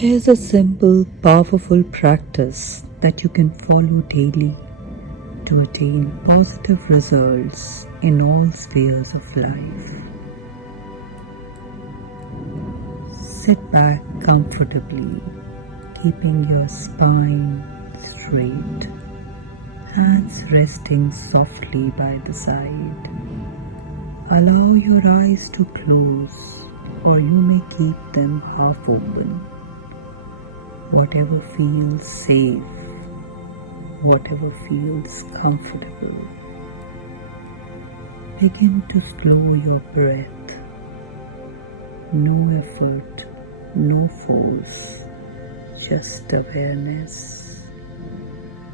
Here's a simple, powerful practice that you can follow daily to attain positive results in all spheres of life. Sit back comfortably, keeping your spine straight, hands resting softly by the side. Allow your eyes to close, or you may keep them half open. Whatever feels safe, whatever feels comfortable. Begin to slow your breath. No effort, no force, just awareness.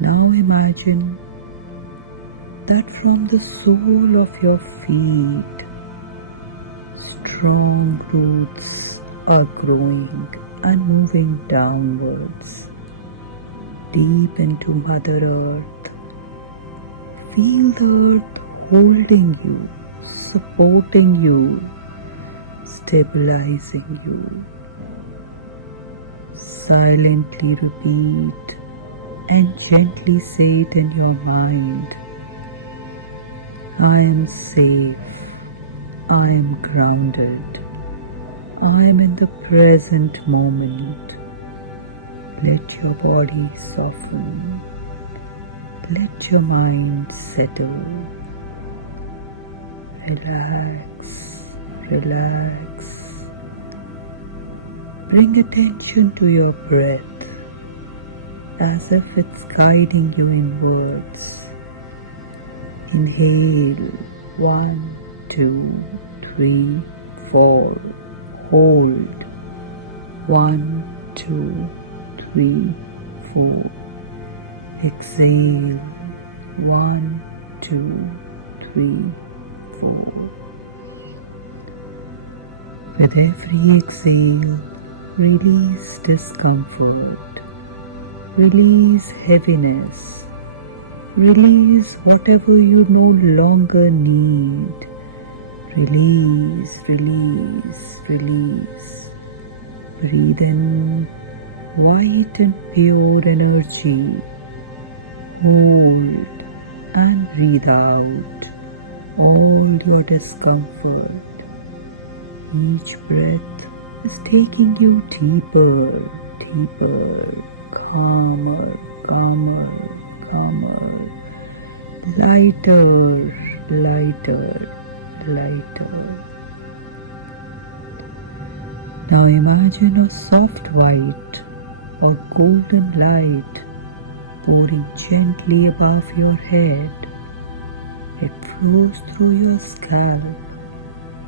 Now imagine that from the sole of your feet, strong roots are growing and moving downwards, deep into Mother Earth. Feel the earth holding you, supporting you, stabilizing you. Silently repeat and gently say it in your mind. I am safe. I am grounded. I am in the present moment. Let your body soften. Let your mind settle. Relax, relax. Bring attention to your breath as if it's guiding you inwards. Inhale, 1, 2, 3, 4. Hold, 1, 2, 3, 4. Exhale, 1, 2, 3, 4. With every exhale, release discomfort, release heaviness, release whatever you no longer need. Release, release, release. Breathe in white and pure energy. Hold and breathe out all your discomfort. Each breath is taking you deeper, deeper, calmer, calmer, calmer, lighter, lighter, lighter. Now imagine a soft white or golden light pouring gently above your head. It flows through your scalp,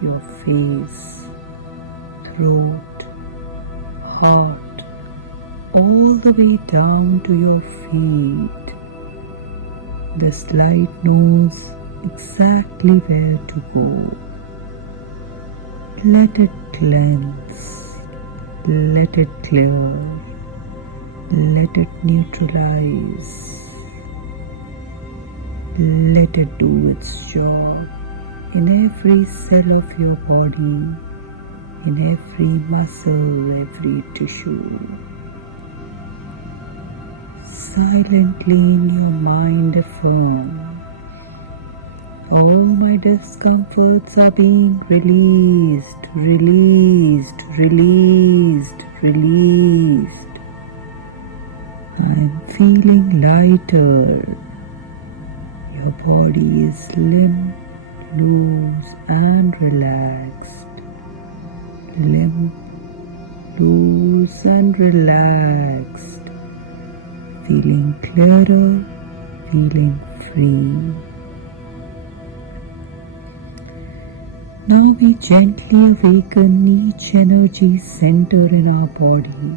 your face, throat, heart, all the way down to your feet. This light knows exactly where to go. Let it cleanse, let it clear, let it neutralize, let it do its job in every cell of your body, in every muscle, every tissue. Silently in your mind affirm, all my discomforts are being released, released, released, released. I am feeling lighter. Your body is limp, loose and relaxed. Limp, loose and relaxed. Feeling clearer, feeling free. Now we gently awaken each energy center in our body,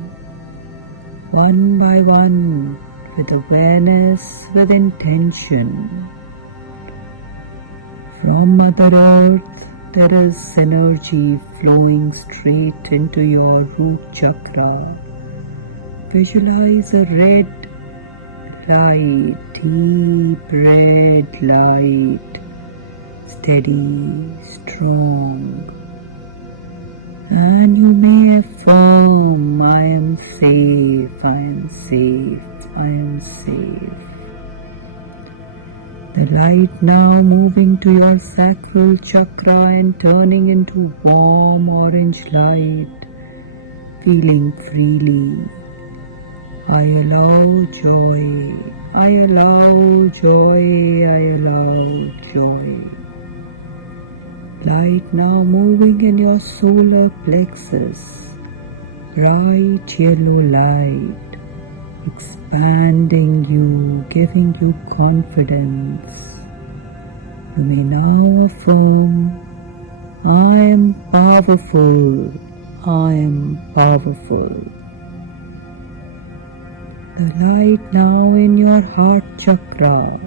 one by one, with awareness, with intention. From Mother Earth, there is energy flowing straight into your root chakra. Visualize a red light, deep red light, steady, strong. And you may affirm, I am am safe, I am safe, I am safe. The light now moving to your sacral chakra and turning into warm orange light, feeling freely. I allow joy, I allow joy, I allow joy. Light now moving in your solar plexus, bright yellow light, expanding you, giving you confidence. You may now affirm, I am powerful, I am powerful. The light now in your heart chakra,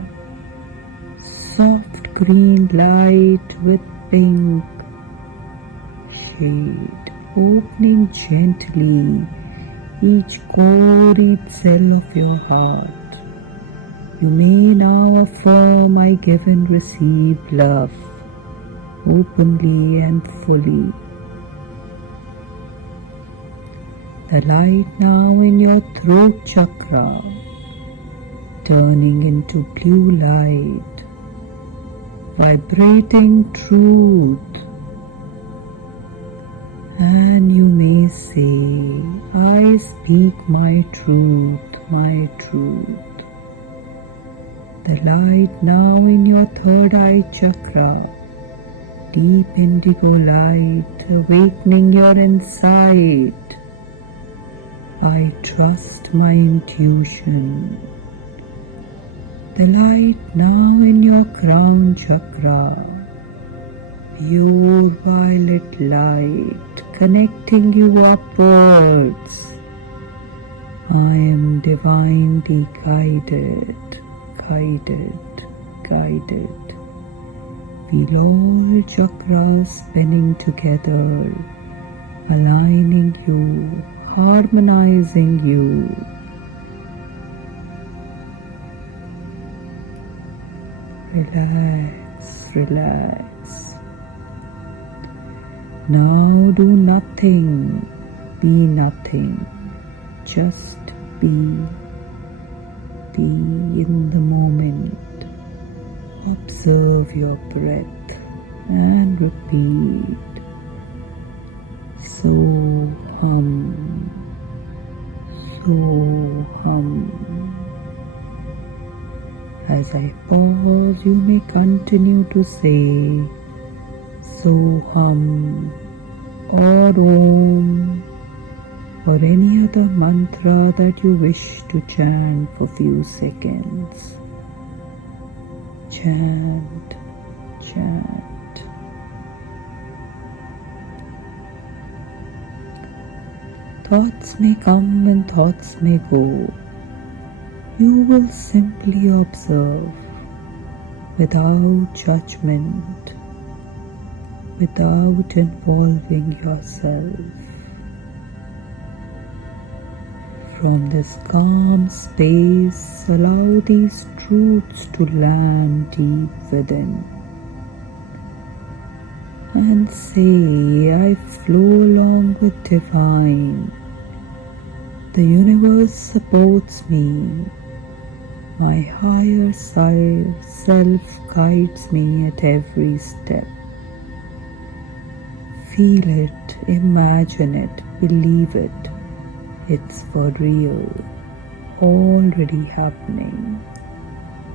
soft green light with pink shade, opening gently each core, each cell of your heart. You may now affirm, I give and receive love, openly and fully. The light now in your throat chakra, turning into blue light, vibrating truth. And you may say, I speak my truth, my truth. The light now in your third eye chakra, deep indigo light, awakening your insight. I trust my intuition. The light now in your crown chakra, pure violet light, connecting you upwards. I am divinely guided, guided, guided. Feel all chakras spinning together, aligning you, harmonizing you. Relax, relax. Now do nothing, be nothing, just be. Be in the moment. Observe your breath and repeat. So hum, so hum. As I pause, you may continue to say so hum or om or any other mantra that you wish to chant for few seconds. Chant, chant. Thoughts may come and thoughts may go. You will simply observe without judgment, without involving yourself. From this calm space, allow these truths to land deep within. And say, I flow along with divine. The universe supports me. My higher self guides me at every step. Feel it, imagine it, believe it. It's for real, already happening,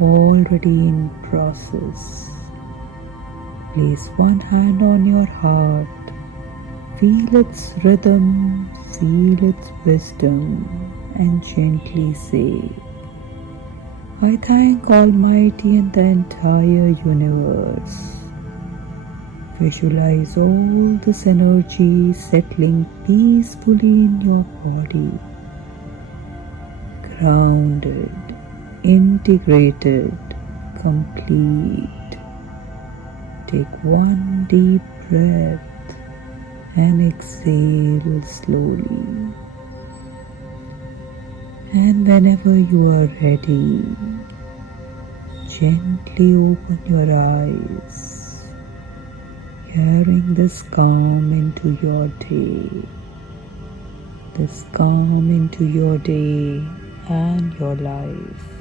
already in process. Place one hand on your heart, feel its rhythm, feel its wisdom, and gently say, I thank Almighty and the entire universe. Visualize all this energy settling peacefully in your body, grounded, integrated, complete. Take one deep breath and exhale slowly. And whenever you are ready, gently open your eyes, carrying this calm into your day. this calm into your day and your life.